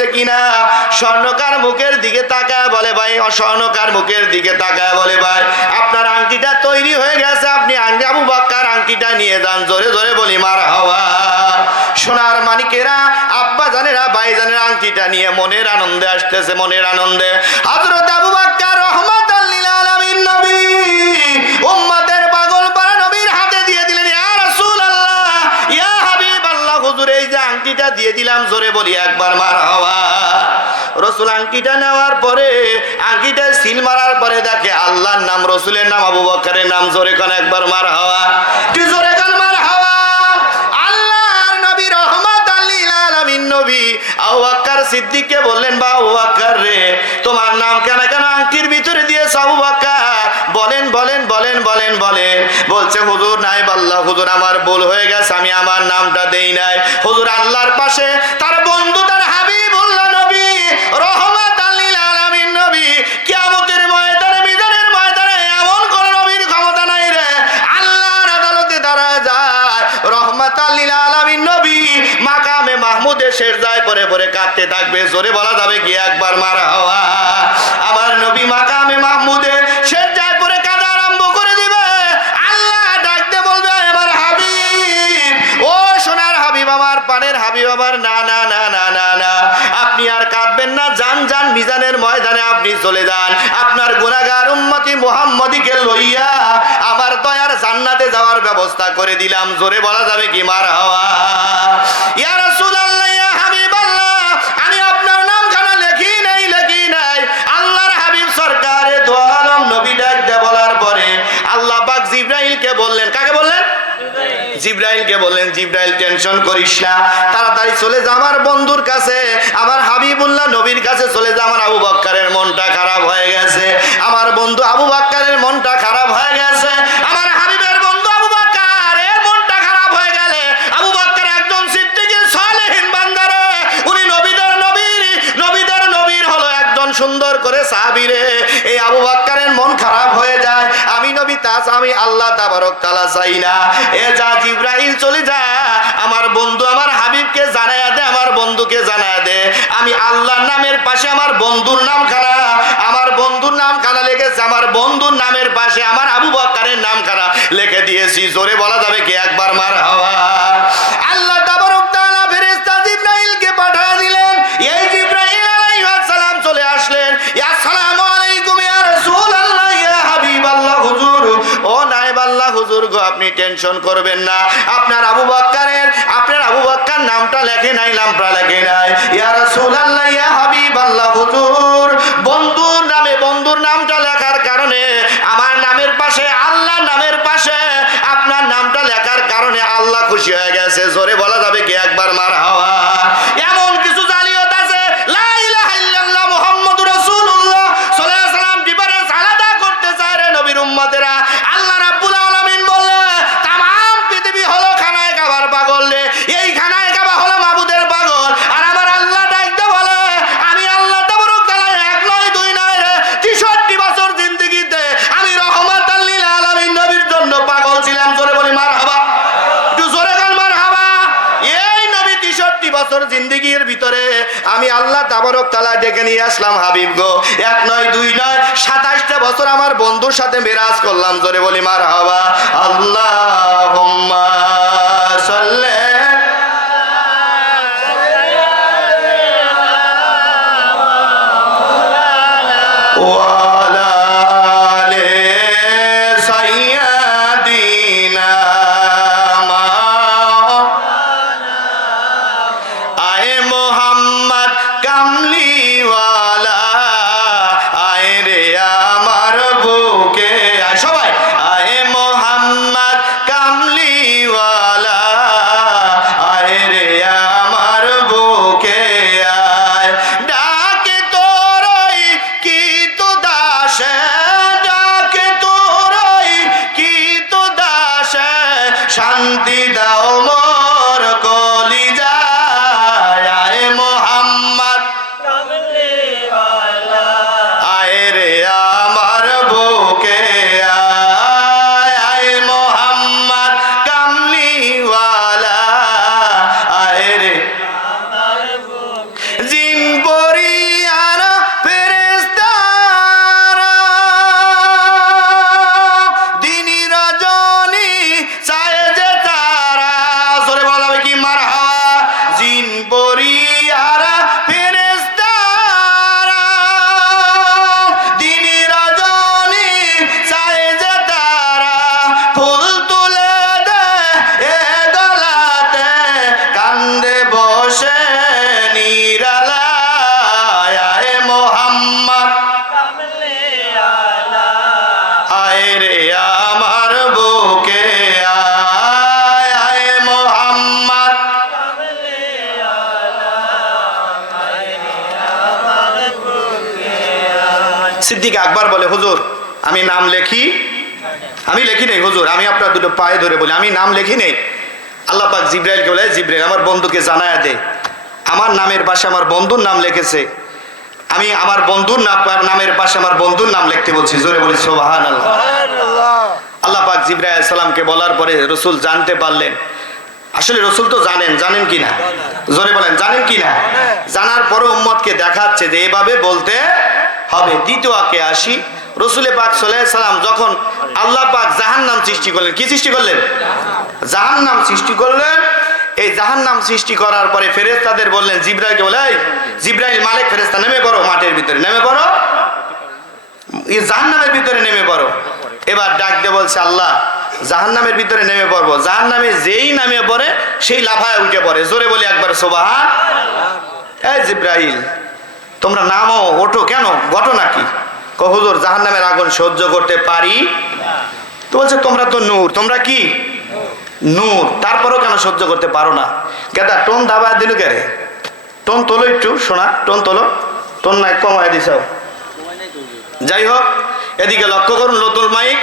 করছে কিনা? স্বর্ণকার মুখের দিকে তাকায় বলে ভাই স্বর্ণকার মুখের দিকে তাকায় বলে ভাই, আপনার আংটিটা তৈরি হয়ে গেছে, আপনি আংটি আবু বাক্কার আংটিটা নিয়ে যান, জোরে জোরে বলি, মার হাওয়া। সোনার মানিকেরা, আব্বা জানেরা, ভাই জানেরা, আংটিটা নিয়ে মনের আনন্দে আসতেছে, মনের আনন্দে। হাজরত আবু বাক্কার দিলাম, জোরে বলি, একবার মার হওয়া। রসুল আংটিটা নেওয়ার পরে, আংটিটা সিল মারার পরে দেখে আল্লাহর নাম, রসুলের নাম, আবু বকরের নাম, জোরে কোন, একবার মার হওয়া। কি জোরে সিদ্দিককে বললেন, বা আবু বকর রে, তোমার নাম কেন কেন আংটির ভিতরে দিয়েছ আবু বকর? বলেন বলেন বলেন বলেন বলেন। বলছে, হুজুর নাই বাল্লাহ হুজুর আমার ভুল হয়ে গেছে, আমি আমার নামটা দেই নাই। হুজুর আল্লাহর পাশে তার বন্ধু, তার হাবিবুল্লাহ নবী রহমত আল্লিল আলামিন নবী, কিয়ামতের ময়দানে, মিজানের ময়দানে এমন কোন নবীর ক্ষমতা নাই রে। আল্লাহর আদালতে দাঁড়া যায় রহমত নবী মাকামে শেষ যায়, পরে পরে কাঁদতে থাকবে। জোরে বলা যাবে কি একবার মারা হওয়া। আমার নবী মাকামে মাহমুদে শেষ যায়, পরে কাঁদা আরম্ভ করে দিবে। আল্লাহ ডাকতে বলবে, আমার ও সোনার পানের না না না না না না। আপনি আর কাঁদবেন না, যান যান, মিজানের ময়দানে আপনি চলে যান। আপনার গুনাহগার উম্মতি মুহাম্মদীকে লইয়া আমার দয়ার জান্নাতে যাওয়ার ব্যবস্থা করে দিলাম। জোরে বলা যাবে কি মার হাওয়া? জিব্রাইলকে বললেন, জিব্রাইল, টেনশন করিস না, তাড়াতাড়ি চলে যা আমার বন্ধুর কাছে। আমার হাবিবুল্লাহ নবীর কাছে চলে যা, আমার আবু বাক্কারের মনটা খারাপ হয়ে গেছে। আমার বন্ধু আবু বাক্কারের মনটা খারাপ হয়ে গেছে। আমার হাবিবের বন্ধু আবু বাক্কার এর মনটা খারাপ হয়ে গেলে, আবু বাক্কার একজন সিদ্দিকীর সালেহীন বান্দারে উনি নবীদের নবীর নবীদের নবীর হলো একজন সুন্দর করে সাহাবীরে এই আবু বাক্কারের মন খারাপ হয়ে যায় আমি নবী তাস আমি আল্লাহ তাবারক তালা চাই না। এ যা জিব্রাহিল চলে যা, আমার বন্ধু আমার হাবিবকে জানায়া দে, আমার বন্ধুকে জানায়া দে। আমি আল্লাহর নামের পাশে আমার বন্ধুর নাম খানা আমার বন্ধুর নাম খানা লেগেছে আমার বন্ধুর নামের পাশে আমার আবু বক্কারের নাম খানা লিখে দিয়েছি। জোরে বলা যাবে কি একবার মার হাওয়া? আপনি টেনশন করবেন না। আপনার আবু বক্কারের আপনার আবু বক্কার নামটা লেখে নাই, নামটা লেখে নাই। হুজুর। বন্ধুর নামে বন্ধুর নামটা লেখার কারণে আমার নামের পাশে, আল্লাহ নামের পাশে আপনার নামটা লেখার কারণে আল্লাহ খুশি হয়ে গেছে। জোরে বলা যাবে কি একবার মার বছর জিন্দিগির ভিতরে আমি আল্লাহ তাবারক তালা ডেকে নিয়ে আসলাম হাবিব গো। এক নয়, দুই নয়, সাতাশটা বছর আমার বন্ধুর সাথে মেরাজ করলাম, জোরে বলি মার হবা আল্লাহ সাল্লাহ সিদ্দিক আকবর বলে হুজুর আমি নাম লেখি আমি লেখি নেই হুজুর আমি আপনার দুটো পায়ে ধরে বলি আমি নাম লেখি নেই। আল্লাহ পাক জিব্রাইলকে বলে জিব্রাইল আমার বন্ধুকে জানায়া দে। আমার নামের পাশে আমার বন্ধুর নাম লিখেছে। আমি আমার বন্ধুর নাম নামের পাশে আমার বন্ধুর নাম লিখতে বলছি। জোরে বলি সোবাহান আল্লাহ আল্লাহ পাক জিব্রাইল সালামকে বলার পরে রসুল জানতে পারলেন। আসলে রসুল তো জানেন জানেন কি না জোরে বলেন জানেন কি না জানার পরে উম্মতকে দেখাচ্ছে যে এভাবে বলতে হবে। দ্বিতীয় আকে আসি। রসুলে পাক সাল্লাহ সাল্লাম যখন আল্লাহ পাক জাহান নাম সৃষ্টি করলেন কি সৃষ্টি করলেন? জাহান নাম সৃষ্টি করলেন। এই জাহান নাম সৃষ্টি করার পরে ফেরেস্তাদের বললেন জিব্রাইলকে বলে "এই, জিব্রাইল মালিক ফেরেস্তা নেমে পড়ো মাঠের ভিতরে নেমে পড়ো। এই জাহান্নামের ভিতরে নেমে পড়ো। এবার ডাক দিয়ে বলছে আল্লাহ জাহান্নামের ভিতরে নেমে পড়ব। জাহান্নামে যেই নামে পড়ে সেই লাফায় উঠে পড়ে। জোরে বলি একবার সোবাহা এই জিব্রাইল তোমরা নামো ওঠো কেন? ঘটনা কি? কো হুজুর জাহান্নামের আগুন সহ্য করতে পারি? তো বলছে তোমরা তো নূর তোমরা কি? নূর তারপরেও কেন সহ্য করতে পারো না? কেদা টোন দাবা দিল কে রে? টোন তোলো একটু শোনা টোন তোলো। টোন নাই কমায় দিছাও যাই হোক এদিকে লক্ষ্য করুন নতুন মাইক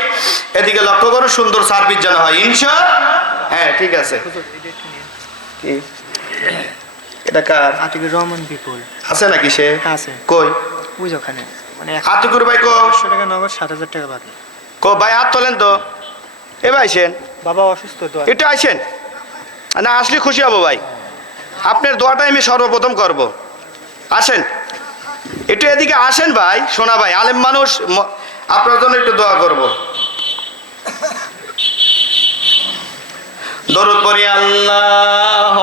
এদিকে লক্ষ্য করুন সুন্দর সার্ভিস যেন হয়। ইনশা হ্যাঁ ঠিক আছে। কি? এটা কার? আতিকুর রহমান বিপুল। আছে নাকি সে? আছে। কই? বুঝ ওখানে। মানে আতিকুর ভাই কো? একশো টাকা নগদ সাত হাজার টাকা বাকি। কো ভাই হাত তোলেন তো। এ ভাই বাবা অসুস্থ তো আইসেন না আসলে খুশি হব ভাই। আপনার দোয়াটাই আমি সর্বপ্রথম করব। আসেন। একটু এদিকে আসেন ভাই সোনা ভাই। আলেম মানুষ আপনার জন্য একটু দোয়া করব। দরুদ পড়ি আল্লাহ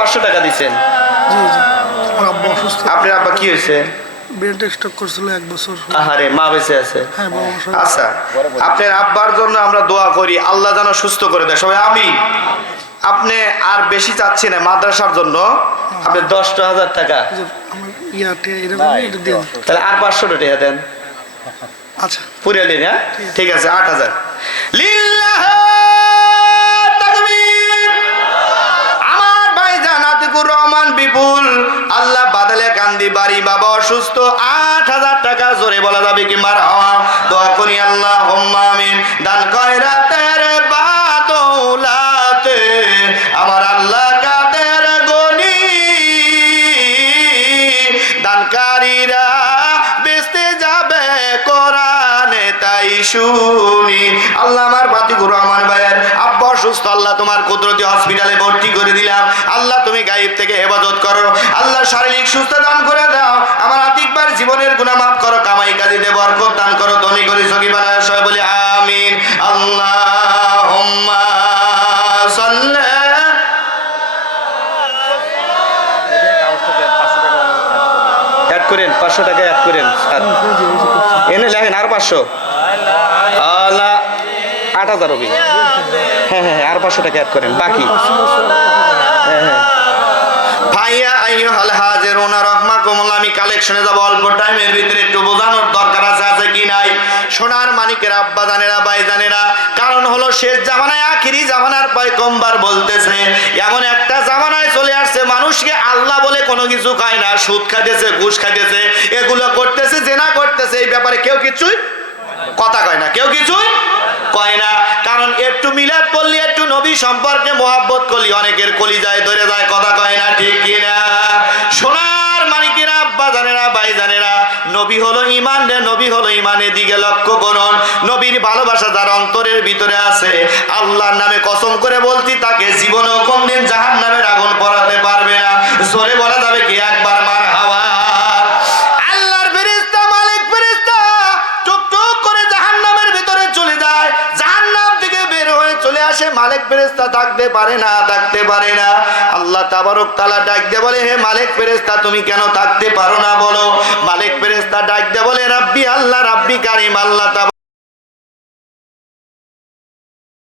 পাঁচশো টাকা দিচ্ছেন জি জি। আব্বা অসুস্থ। আপনার আব্বা কি হয়েছে? ব্রেন স্ট্রোক করছিল এক বছর। আহারে মা বেঁচে আছে। হ্যাঁ আচ্ছা আপনার আব্বার জন্য আমরা দোয়া করি আল্লাহ যেন সুস্থ করে দেয়। সবাই আমি আপনি আর বেশি চাচ্ছি না মাদ্রাসার জন্য। আপনি দশটা হাজার টাকা। দেন। তাহলে আর পাঁচশো টাকা দেন। আচ্ছা। পুরে নিন হ্যাঁ? ঠিক আছে। আট হাজার। বিপুল আল্লাহ বাদালে কান্দি, বাড়ি বাবা অসুস্থ। আট হাজার টাকা জোরে বলা যাবে কি মার হওয়া। দোয়া করি আল্লাহ হোম্মা আমিন। দান কয়রা অসুস্থ আল্লাহ তোমার কুদরতি হসপিটালে ভর্তি করে দিলাম। আল্লাহ তুমি গাইব থেকে হেফাজত করো। আল্লাহ শারীরিক সুস্থ দান করে দাও। আমার আতিকবার জীবনের গুণা মাফ করো, কামাই কাজিতে বরকত দান করো, ধনী করে সখী বানায় সবাই বলি আমিন। আল্লাহ করেন, পাঁচশো টাকা অ্যাড করেন। এনে লেখেন, আর পাঁচশো। আট হাজার হবে হ্যাঁ হ্যাঁ আর পাঁচশো টাকা অ্যাড করেন, বাকি। আমি কালেকশনে অল্প টাইমের ভিতরে একটু বোঝানোর দরকার আছে আছে কি নাই? সোনার মানিকের আব্বা জানেরা ভাই জানেরা কারণ হলো শেষ জামানায়, আখিরি জামানার পয়গম্বর বলতেছে, এমন একটা জামানায় চলে আসছে, মানুষকে আল্লাহ বলে কোনো কিছু খায় না, সুদ খাইতেছে, ঘুষ খাইতেছে, এগুলো করতেছে, জেনা করতেছে, এই ব্যাপারে কেউ কিছুই কথা কয় না, কেউ কিছুই কয় না? কারণ একটু মিলাদ করলি, একটু নবী সম্পর্কে মোহাব্বত করলি, অনেকের কলি যায় ধরে যায়, কথা কয় না, ঠিক কিনা সোনার মালিকেরা আব্বা জানেরা ভাই জানেরা নবী হলো ইমান রে, নবী হলো ইমানের দিকে লক্ষ্য করুন। নবীর ভালোবাসা যার অন্তরের ভিতরে আছে, আল্লাহর নামে কসম করে বলতি তাকে জীবনেও কোনদিন জাহান নামের আগুন পড়াতে পারবে না। জোরে বলা যাবে কি? একবার আসে মালিক ফেরেস্তা থাকতে পারে না, থাকতে পারে না। আল্লাহ তাবারক তালা ডাক দিয়ে বলে, হে মালিক ফেরেস্তা তুমি কেন থাকতে পারো না? বলো। মালিক ফেরেস্তা ডাক দিয়ে বলে, রাব্বি, আল্লাহ, রাব্বি কারিম, আল্লাহ তাবারক